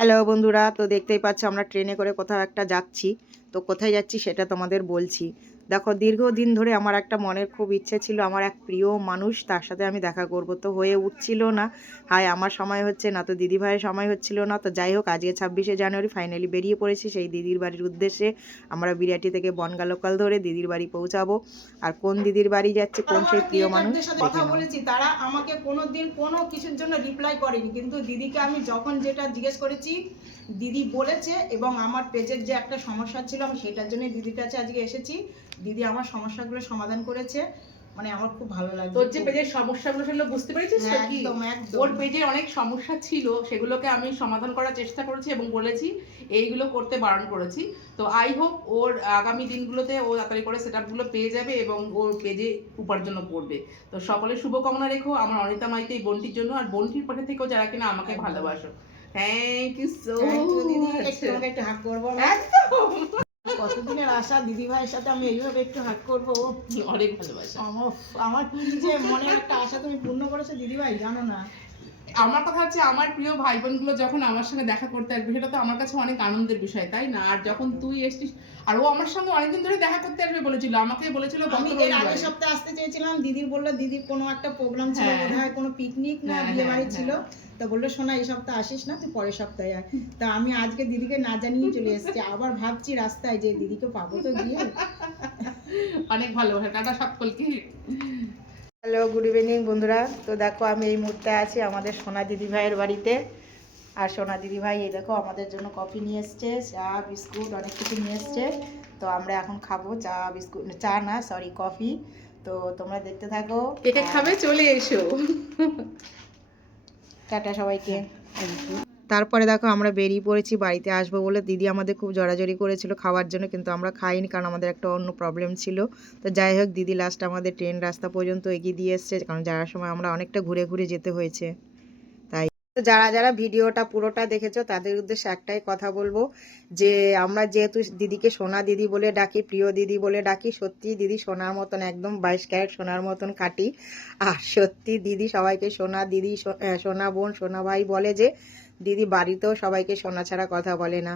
Hello বন্ধুরা। তো দেখতেই পাচ্ছ, আমরা ট্রেনে করে কোথাও একটা যাচ্ছি। তো কোথায় যাচ্ছি সেটা তোমাদের বলছি। দেখো দীর্ঘদিন ধরে আমার একটা মনের খুব ইচ্ছে ছিল আমার এক প্রিয় মানুষ তার সাথে আমি দেখা করব। তো হয়ে উঠছিল না। হায় আমার সময় হচ্ছে না তো দিদি ভাইয়ের সময় হচ্ছিল না। তো যাই হোক আজকে ছাব্বিশে জানুয়ারি ফাইনালি বেরিয়ে পড়েছি। সেই দিদির বাড়ির উদ্দেশ্যে আমরা বিরাটি থেকে বনগা লোকাল ধরে দিদির বাড়ি পৌঁছাবো। আর কোন দিদির বাড়ি যাচ্ছে কোন সেই প্রিয় মানুষ? সাথে কথা বলেছি তারা আমাকে কোনোদিন কোনো কিছুর জন্য রিপ্লাই করেনি। কিন্তু দিদিকে আমি যখন যেটা জিজ্ঞেস করেছি দিদি বলেছে এবং আমার পেজের যে একটা সমস্যা ছিল আমি সেটার জন্য দিদির কাছে আজকে এসেছি। দিদি আমার সমস্যাগুলো সমাধান করেছে। মানে আমার খুব ভালো লাগছে। তোর যে পেজের সমস্যাগুলো সেগুলো বুঝতে পেরেছিস তো কি? একদম একদম। ওর পেজে অনেক সমস্যা ছিল সেগুলোকে আমি সমাধান করার চেষ্টা করেছি এবং বলেছি এইগুলো করতে বারণ করেছি। তো আই হোপ ওর আগামী দিনগুলোতে ও তাড়াতাড়ি করে সেটগুলো পেয়ে যাবে এবং ওর পেজে উপার্জনও করবে। তো সকলে শুভকামনা রেখো আমার অনিতা মাইতে এই বোনটির জন্য আর বোনটির পাশে থেকেও যারা কিনা আমাকে ভালোবাসো। থ্যাংক ইউ সো you, দিদি। একটু হাক করব। আশা দিদি ভাইয়ের সাথে আমি এইভাবে একটু হাট করব। অনেক ভালোবাসা। আমার আমার কি যে মনে একটা আশা তুমি পূর্ণ করেছ দিদিভাই জানো না। আমার কথা হচ্ছে আমার প্রিয় ভাই বোনগুলো যখন আমার সঙ্গে দেখা করতে আসবে সেটা তো আমার কাছে অনেক আনন্দের বিষয় তাই না? আর যখন তুই এসছিস আর ও আমার সঙ্গে অনেকদিন ধরে দেখা করতে আসবে বলেছিল আমাকে বলেছিল আমি এর আগের সপ্তাহে আসতে চেয়েছিলাম দিদির বলল দিদির কোনো একটা প্রোগ্রাম ছিল হ্যাঁ। বোধ হয় কোনো পিকনিক না হ্যাঁ, বিয়ে বাড়ি হ্যাঁ, ছিল। তো বলল শোনা এই সপ্তাহে আসিস না তুই পরের সপ্তাহে আয়। তা আমি আজকে দিদিকে না জানিয়ে চলে এসেছি আবার ভাবছি রাস্তায় যে দিদিকে পাবো তো গিয়ে। অনেক ভালোবাসা টাটা সকলকে। হ্যালো গুড ইভিনিং বন্ধুরা। তো দেখো আমি এই মুহূর্তে আছি আমাদের সোনা দিদি ভাইয়ের বাড়িতে। আর সোনা দিদি ভাই এই দেখো আমাদের জন্য কফি নিয়ে এসছে চা বিস্কুট অনেক কিছু নিয়ে এসছে। তো আমরা এখন খাব চা বিস্কুট চা না সরি কফি। তো তোমরা দেখতে থাকো। একে খাবে চলে এসো। টাটা সবাইকে। তারপরে দেখো আমরা বেরিয়ে পড়েছি, বাড়িতে আসব বলে। দিদি আমাদের খুব জড়াজড়ি করেছিল খাওয়ার জন্য, কিন্তু আমরা খাইনি কারণ আমাদের একটা অন্য প্রবলেম ছিল। তো যাই হোক, দিদি লাস্ট আমাদের ট্রেন রাস্তা পর্যন্ত এগিয়ে দিয়ে এসছে, কারণ যাওয়ার সময় আমরা অনেকটা ঘুরে ঘুরে যেতে হয়েছে। তাই যারা যারা ভিডিওটা পুরোটা দেখেছ, তাদের উদ্দেশ্যে একটাই কথা বলব, যে আমরা যেহেতু দিদিকে সোনা দিদি বলে ডাকি, প্রিয় দিদি বলে ডাকি, সত্যি দিদি সোনার মতন, একদম বাইশ ক্যারেট সোনার মতন কাটি আর সত্যি দিদি সবাইকে সোনা দিদি সোনা বোন, সোনা ভাই বলে যে দিদি বাড়িতেও সবাইকে সোনা ছাড়া কথা বলে না।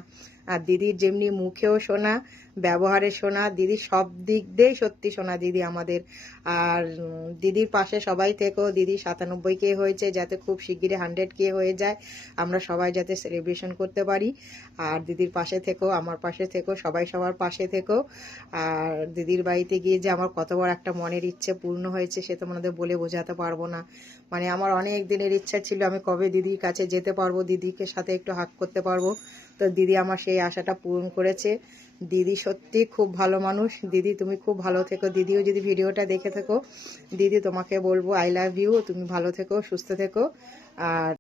আর দিদির যেমনি মুখেও সোনা, ব্যবহারে সোনা দিদি সব দিক দিয়েই সত্যি সোনা দিদি আমাদের। আর দিদির পাশে সবাই থেকেও দিদি সাতানব্বই কে হয়েছে, যাতে খুব শিগগিরই হান্ড্রেড কে হয়ে যায়, আমরা সবাই যাতে সেলিব্রেশন করতে পারি। আর দিদির পাশে থেকেও, আমার পাশে থেকেও, সবাই সবার পাশে থেকেও। আর দিদির বাড়িতে গিয়ে যে আমার কত বড় একটা মনের ইচ্ছে পূর্ণ হয়েছে, সে তোমাদের বলে বোঝাতে পারব না। মানে আমার অনেক দিনের ইচ্ছা ছিল, আমি কবে দিদির কাছে যেতে পারব দিদিকে সাথে একটু হাক করতে পারব। তো দিদি আমার সেই আশাটা পূরণ করেছে। দিদি সত্যি খুব ভালো মানুষ। দিদি, তুমি খুব ভালো থেকো। দিদিও যদি ভিডিওটা দেখে থেকো, দিদি তোমাকে বলব আই লাভ ইউ তুমি ভালো থেকো, সুস্থ থেকো। আর